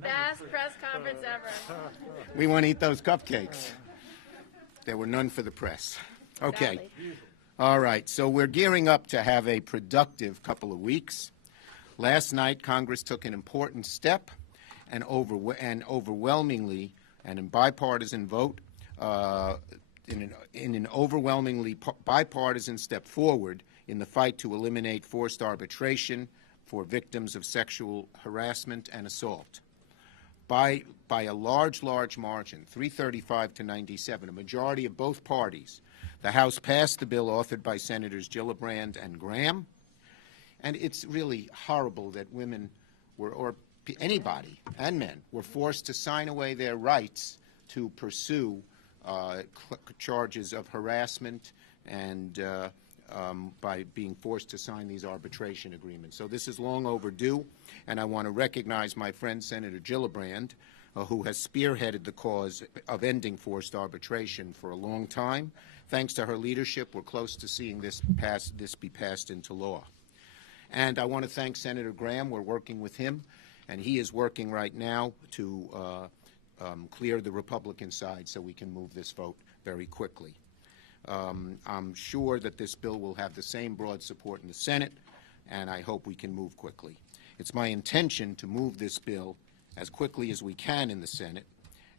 Best press conference ever. We want to eat those cupcakes. There were none for the press. Okay. Exactly. All right. So we're gearing up to have a productive couple of weeks. Last night, Congress took an important step and overwhelmingly, and in bipartisan vote, in an overwhelmingly bipartisan step forward in the fight to eliminate forced arbitration for victims of sexual harassment and assault. By a large margin, 335 to 97, a majority of both parties, the House passed the bill authored by Senators Gillibrand and Graham. And it's really horrible that women were, or anybody and men, were forced to sign away their rights to pursue charges of harassment and by being forced to sign these arbitration agreements. So this is long overdue, and I want to recognize my friend Senator Gillibrand, who has spearheaded the cause of ending forced arbitration for a long time. Thanks to her leadership, we're close to seeing this be passed into law. And I want to thank Senator Graham. We're working with him, and he is working right now to clear the Republican side so we can move this vote very quickly. I'm sure that this bill will have the same broad support in the Senate, and I hope we can move quickly. It's my intention to move this bill as quickly as we can in the Senate,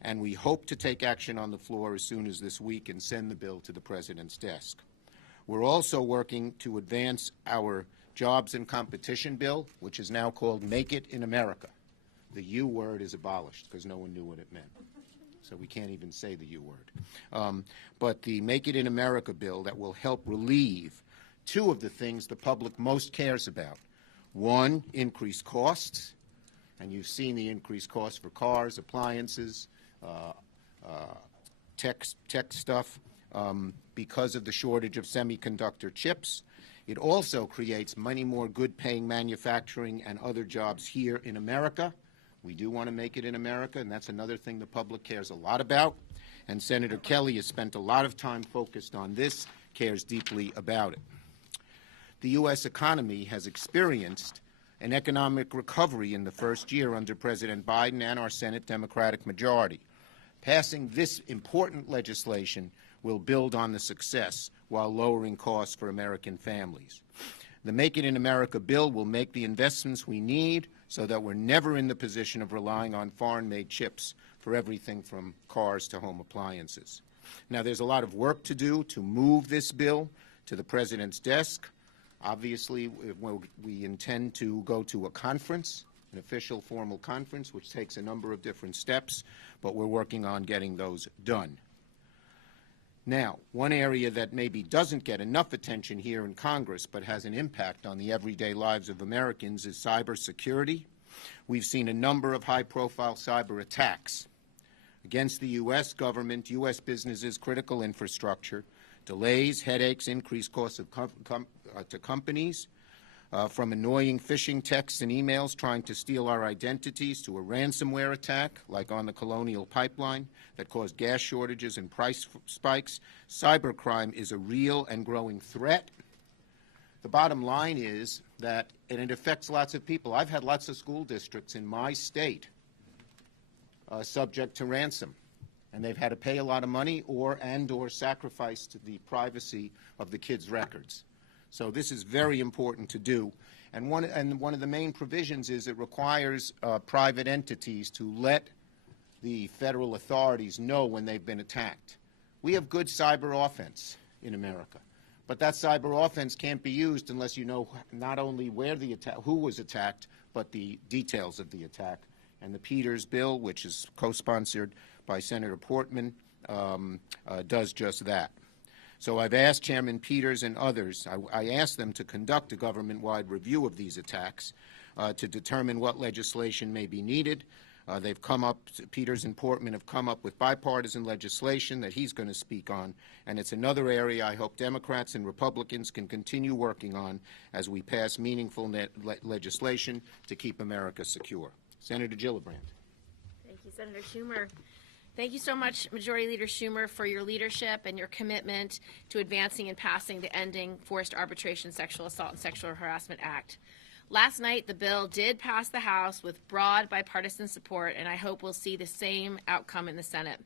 and we hope to take action on the floor as soon as this week and send the bill to the President's desk. We're also working to advance our Jobs and Competition Bill, which is now called Make It in America. The U word is abolished because no one knew what it meant. So we can't even say the U word. But the Make It in America bill that will help relieve two of the things the public most cares about. One, increased costs, and you've seen the increased costs for cars, appliances, tech stuff because of the shortage of semiconductor chips. It also creates many more good-paying manufacturing and other jobs here in America. We do want to make it in America, and that's another thing the public cares a lot about. And Senator Kelly has spent a lot of time focused on this, cares deeply about it. The U.S. economy has experienced an economic recovery in the first year under President Biden and our Senate Democratic majority. Passing this important legislation will build on the success while lowering costs for American families. The Make It in America bill will make the investments we need so that we're never in the position of relying on foreign-made chips for everything from cars to home appliances. Now, there's a lot of work to do to move this bill to the President's desk. Obviously, we intend to go to a conference, an official formal conference, which takes a number of different steps, but we're working on getting those done. Now, one area that maybe doesn't get enough attention here in Congress but has an impact on the everyday lives of Americans is cybersecurity. We've seen a number of high-profile cyber attacks against the U.S. government, U.S. businesses, critical infrastructure, delays, headaches, increased costs to companies, from annoying phishing texts and emails trying to steal our identities to a ransomware attack, like on the Colonial Pipeline, that caused gas shortages and price spikes. Cybercrime is a real and growing threat. The bottom line is that, and it affects lots of people. I've had lots of school districts in my state subject to ransom, and they've had to pay a lot of money or sacrifice to the privacy of the kids' records. So this is very important to do. And one of the main provisions is it requires private entities to let the federal authorities know when they've been attacked. We have good cyber offense in America, but that cyber offense can't be used unless you know not only who was attacked, but the details of the attack. And the Peters bill, which is co-sponsored by Senator Portman, does just that. So I've asked Chairman Peters and others, I asked them to conduct a government-wide review of these attacks to determine what legislation may be needed. Peters and Portman have come up with bipartisan legislation that he's going to speak on, and it's another area I hope Democrats and Republicans can continue working on as we pass meaningful legislation to keep America secure. Senator Gillibrand. Thank you, Senator Schumer. Thank you so much, Majority Leader Schumer, for your leadership and your commitment to advancing and passing the Ending Forced Arbitration, Sexual Assault, and Sexual Harassment Act. Last night, the bill did pass the House with broad bipartisan support, and I hope we'll see the same outcome in the Senate.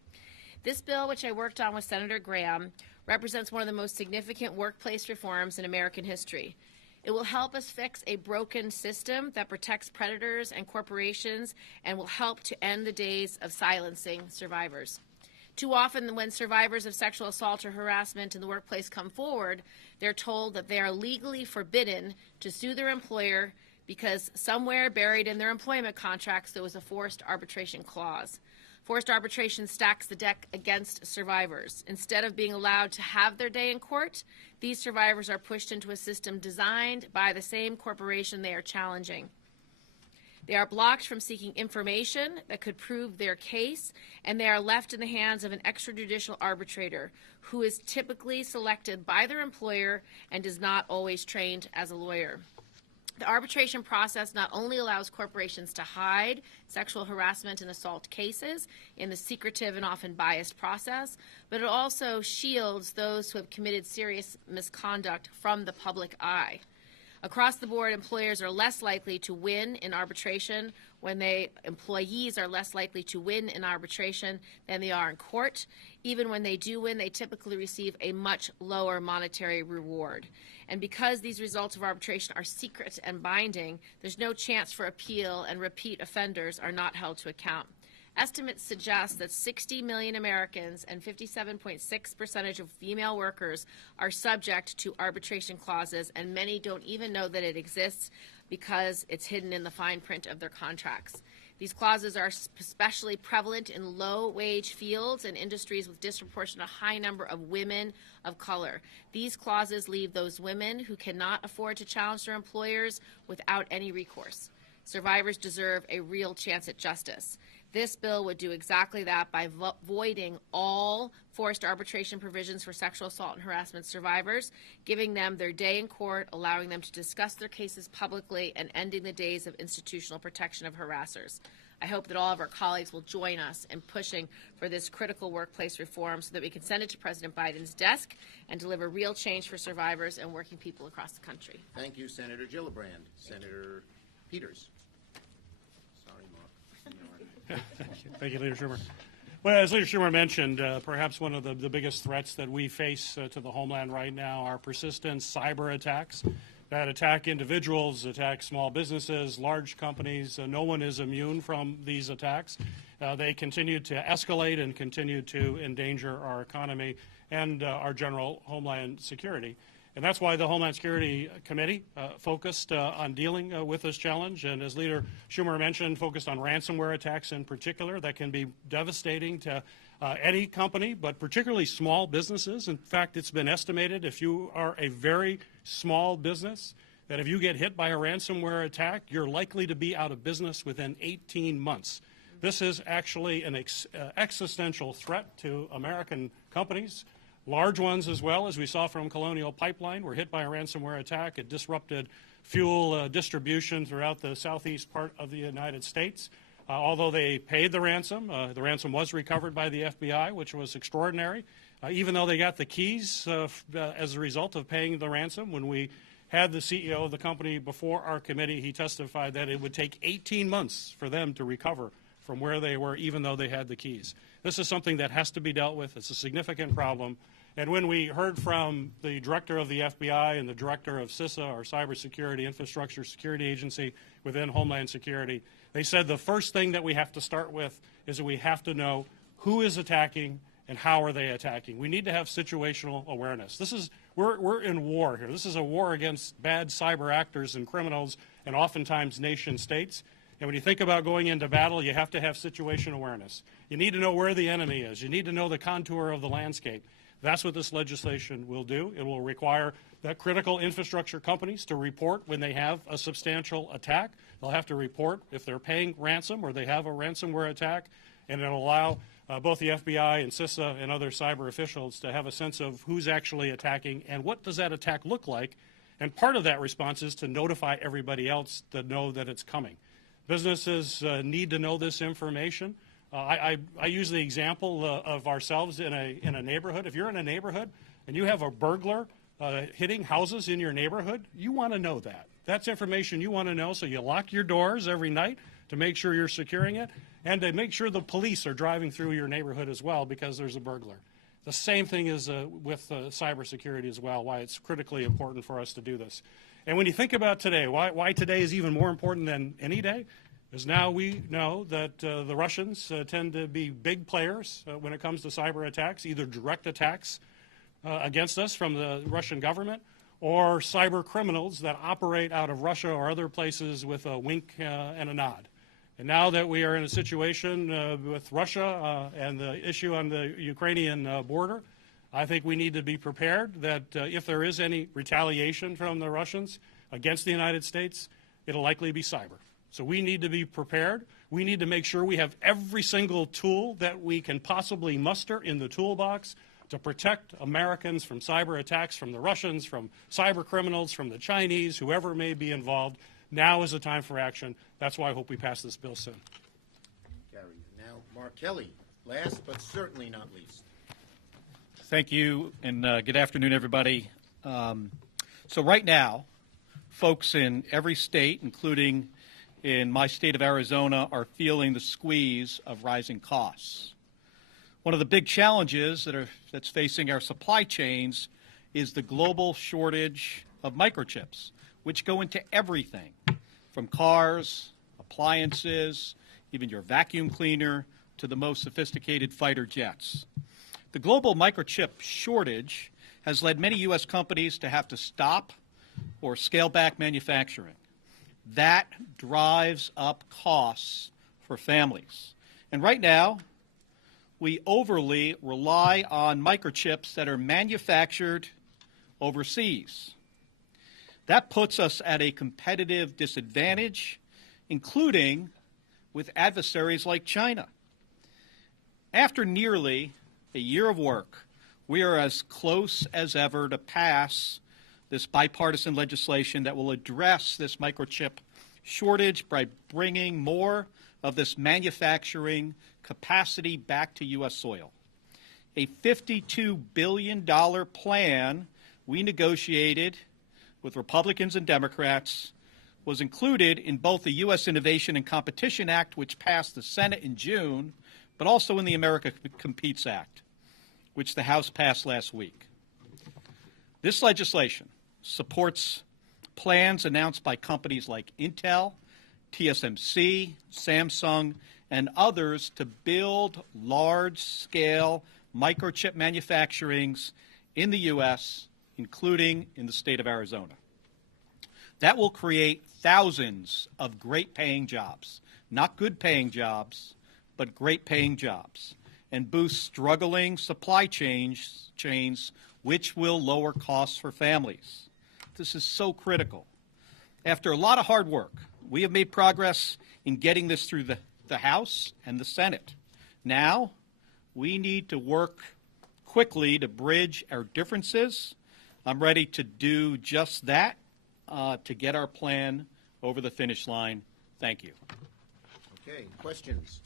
This bill, which I worked on with Senator Graham, represents one of the most significant workplace reforms in American history. It will help us fix a broken system that protects predators and corporations and will help to end the days of silencing survivors. Too often when survivors of sexual assault or harassment in the workplace come forward, they're told that they are legally forbidden to sue their employer because somewhere buried in their employment contracts there was a forced arbitration clause. Forced arbitration stacks the deck against survivors. Instead of being allowed to have their day in court, these survivors are pushed into a system designed by the same corporation they are challenging. They are blocked from seeking information that could prove their case, and they are left in the hands of an extrajudicial arbitrator who is typically selected by their employer and is not always trained as a lawyer. The arbitration process not only allows corporations to hide sexual harassment and assault cases in the secretive and often biased process, but it also shields those who have committed serious misconduct from the public eye. Across the board, employers are less likely to win in arbitration employees are less likely to win in arbitration than they are in court. Even when they do win, they typically receive a much lower monetary reward. And because these results of arbitration are secret and binding, there's no chance for appeal, and repeat offenders are not held to account. Estimates suggest that 60 million Americans and 57.6% of female workers are subject to arbitration clauses, and many don't even know that it exists because it's hidden in the fine print of their contracts. These clauses are especially prevalent in low-wage fields and industries with disproportionate high number of women of color. These clauses leave those women who cannot afford to challenge their employers without any recourse. Survivors deserve a real chance at justice. This bill would do exactly that by voiding all forced arbitration provisions for sexual assault and harassment survivors, giving them their day in court, allowing them to discuss their cases publicly, and ending the days of institutional protection of harassers. I hope that all of our colleagues will join us in pushing for this critical workplace reform so that we can send it to President Biden's desk and deliver real change for survivors and working people across the country. Thank you, Senator Gillibrand. Senator Peters. Thank you, Leader Schumer. Well, as Leader Schumer mentioned, perhaps one of the biggest threats that we face to the homeland right now are persistent cyber attacks that attack individuals, attack small businesses, large companies. No one is immune from these attacks. They continue to escalate and continue to endanger our economy and our general homeland security. And that's why the Homeland Security Committee focused on dealing with this challenge, and as Leader Schumer mentioned, focused on ransomware attacks in particular that can be devastating to any company, but particularly small businesses. In fact, it's been estimated if you are a very small business, that if you get hit by a ransomware attack, you're likely to be out of business within 18 months. This is actually an existential threat to American companies. Large ones as well, as we saw from Colonial Pipeline, were hit by a ransomware attack. It disrupted fuel distribution throughout the southeast part of the United States. Although they paid the ransom was recovered by the FBI, which was extraordinary. Even though they got the keys as a result of paying the ransom, when we had the CEO of the company before our committee, he testified that it would take 18 months for them to recover from where they were, even though they had the keys. This is something that has to be dealt with. It's a significant problem. And when we heard from the director of the FBI and the director of CISA, our Cybersecurity Infrastructure Security Agency within Homeland Security, they said the first thing that we have to start with is that we have to know who is attacking and how are they attacking. We need to have situational awareness. We're in war here. This is a war against bad cyber actors and criminals and oftentimes nation states. And when you think about going into battle, you have to have situation awareness. You need to know where the enemy is. You need to know the contour of the landscape. That's what this legislation will do. It will require that critical infrastructure companies to report when they have a substantial attack. They'll have to report if they're paying ransom or they have a ransomware attack, and it'll allow both the FBI and CISA and other cyber officials to have a sense of who's actually attacking and what does that attack look like. And part of that response is to notify everybody else to know that it's coming. Businesses need to know this information. I use the example of ourselves in a neighborhood. If you're in a neighborhood and you have a burglar hitting houses in your neighborhood, you want to know that. That's information you want to know, so you lock your doors every night to make sure you're securing it, and to make sure the police are driving through your neighborhood as well because there's a burglar. The same thing is with cybersecurity as well, why it's critically important for us to do this. And when you think about today, why today is even more important than any day, is now we know that the Russians tend to be big players when it comes to cyber attacks, either direct attacks against us from the Russian government, or cyber criminals that operate out of Russia or other places with a wink and a nod. And now that we are in a situation with Russia and the issue on the Ukrainian border, I think we need to be prepared that if there is any retaliation from the Russians against the United States, it'll likely be cyber. So we need to be prepared. We need to make sure we have every single tool that we can possibly muster in the toolbox to protect Americans from cyber attacks from the Russians, from cyber criminals, from the Chinese, whoever may be involved. Now is the time for action. That's why I hope we pass this bill soon. Gary. Now, Mark Kelly, last but certainly not least. Thank you, and good afternoon, everybody. So right now, folks in every state, including in my state of Arizona, are feeling the squeeze of rising costs. One of the big challenges that's facing our supply chains is the global shortage of microchips, which go into everything, from cars, appliances, even your vacuum cleaner, to the most sophisticated fighter jets. The global microchip shortage has led many U.S. companies to have to stop or scale back manufacturing. That drives up costs for families. And right now, we overly rely on microchips that are manufactured overseas. That puts us at a competitive disadvantage, including with adversaries like China. After nearly a year of work, we are as close as ever to pass this bipartisan legislation that will address this microchip shortage by bringing more of this manufacturing capacity back to U.S. soil. A $52 billion plan we negotiated with Republicans and Democrats was included in both the U.S. Innovation and Competition Act, which passed the Senate in June, but also in the America Competes Act, which the House passed last week. This legislation supports plans announced by companies like Intel, TSMC, Samsung, and others to build large-scale microchip manufacturings in the U.S., including in the state of Arizona. That will create thousands of great-paying jobs, not good-paying jobs, but great-paying jobs, and boost struggling supply chains, which will lower costs for families. This is so critical. After a lot of hard work, we have made progress in getting this through the House and the Senate. Now, we need to work quickly to bridge our differences. I'm ready to do just that to get our plan over the finish line. Thank you. Okay, questions?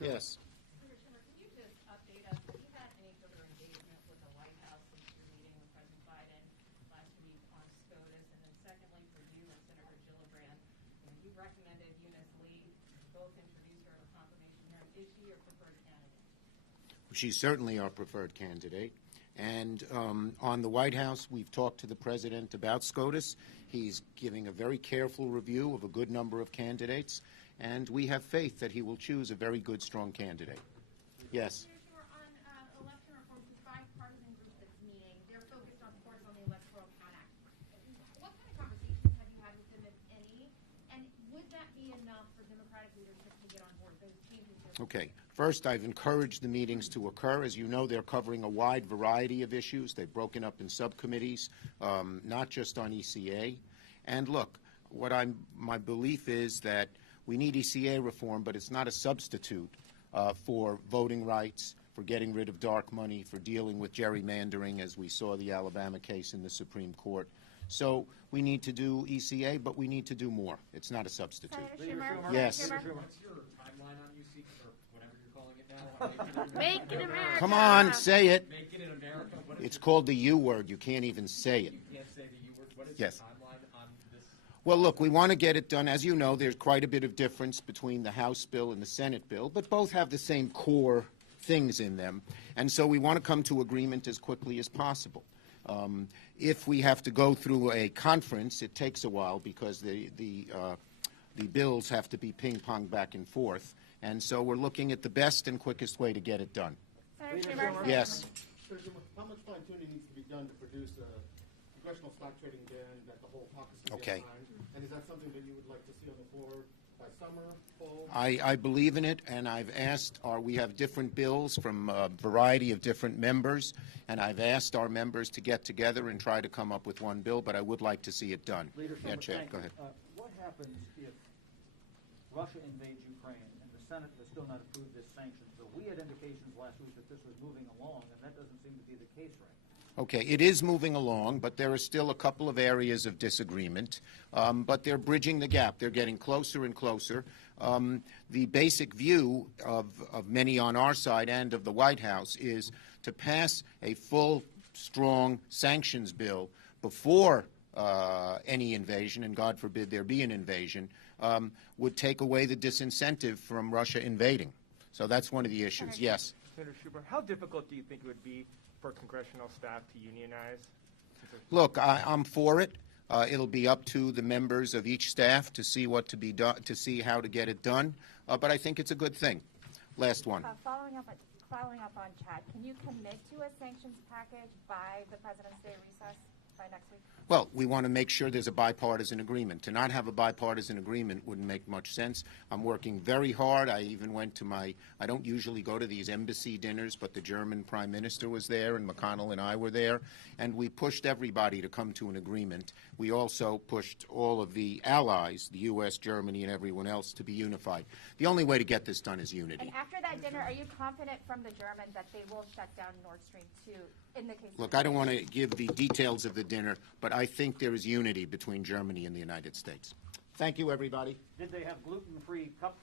Yes. Senator Schumer, can you just update us? Have you had any further engagement with the White House since your meeting with President Biden last week on SCOTUS? And then secondly, for you and Senator Gillibrand, you recommended Eunice Lee, both introduce her to confirmation hearing. Is she your preferred candidate? She's certainly our preferred candidate. And on the White House, we've talked to the President about SCOTUS. He's giving a very careful review of a good number of candidates, and we have faith that he will choose a very good, strong candidate. Yes. On election reform, the bipartisan group that's meeting, they're focused, of course, on the Electoral Count Act. What kind of conversations have you had with them, if any? And would that be enough for Democratic leadership to get on board those changes? Okay. First, I've encouraged the meetings to occur. As you know, they're covering a wide variety of issues. They've broken up in subcommittees, not just on ECA. And look, my belief is that we need ECA reform, but it's not a substitute for voting rights, for getting rid of dark money, for dealing with gerrymandering, as we saw the Alabama case in the Supreme Court. So we need to do ECA, but we need to do more. It's not a substitute. Yes. What's your timeline on UC, or whatever you're calling it now? Make it America. Come on, say it. Make it in America. What is It's called the U word. You can't even say it. You can't say the U word. What is Yes. the timeline on this? Well, look, we want to get it done. As you know, there's quite a bit of difference between the House bill and the Senate bill, but both have the same core things in them. And so we want to come to agreement as quickly as possible. If we have to go through a conference, it takes a while because the bills have to be ping-ponged back and forth. And so we're looking at the best and quickest way to get it done. Senator Schumer? Yes. Senator Schumer, how much fine-tuning needs to be done to produce a congressional stock trading ban that the whole caucus can Okay. get behind? And is that something that you would like to see on the floor by summer, fall? I believe in it, and I've asked, we have different bills from a variety of different members, and I've asked our members to get together and try to come up with one bill, but I would like to see it done. Leader Yeah, Schumer, Chad, thank go you. ahead. What happens if Russia invades Ukraine and the Senate has still not approved this sanctions bill? We had indications last week that this was moving along, and that doesn't seem to be the case right now. Okay, it is moving along, but there are still a couple of areas of disagreement. But they're bridging the gap. They're getting closer and closer. The basic view of many on our side and of the White House is to pass a full, strong sanctions bill before any invasion, and God forbid there be an invasion, would take away the disincentive from Russia invading. So that's one of the issues. Yes. Senator Schumer, how difficult do you think it would be for congressional staff to unionize? Look, I'm for it. It'll be up to the members of each staff to see what to be done, to see how to get it done. But I think it's a good thing. Last one. Following up on Chad, can you commit to a sanctions package by the President's Day recess, by next week? Well, we want to make sure there's a bipartisan agreement. To not have a bipartisan agreement wouldn't make much sense. I'm working very hard. I even went to I don't usually go to these embassy dinners, but the German Prime Minister was there, and McConnell and I were there, and we pushed everybody to come to an agreement. We also pushed all of the allies, the U.S., Germany, and everyone else, to be unified. The only way to get this done is unity. And after that dinner, are you confident from the Germans that they will shut down Nord Stream 2 in the case of... Look, I don't want to give the details of the dinner, but I think there is unity between Germany and the United States. Thank you, everybody. Did they have gluten-free cup